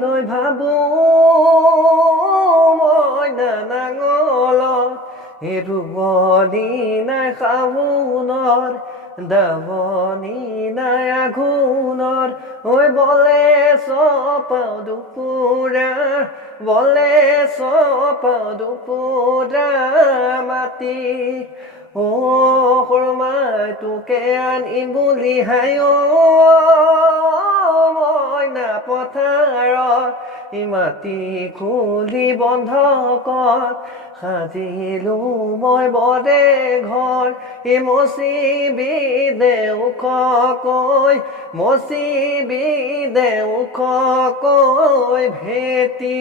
লৈ ভাবো মই নাঙলত ৰুবনি নাই শাওনৰ দাৱনি নাই আঘোণৰ ঐ বলে চপাও দুপুৰা বলে চপাও দুপুৰা মাটি সৰুমাই তোকে আনিম বুলি হায় মইনা পথাৰত মাটি খুলি বন্ধকত সাজিলো মই বৰে ঘৰ মচিবি দেউখকৈ মচিবি দেউখকৈ ভেটি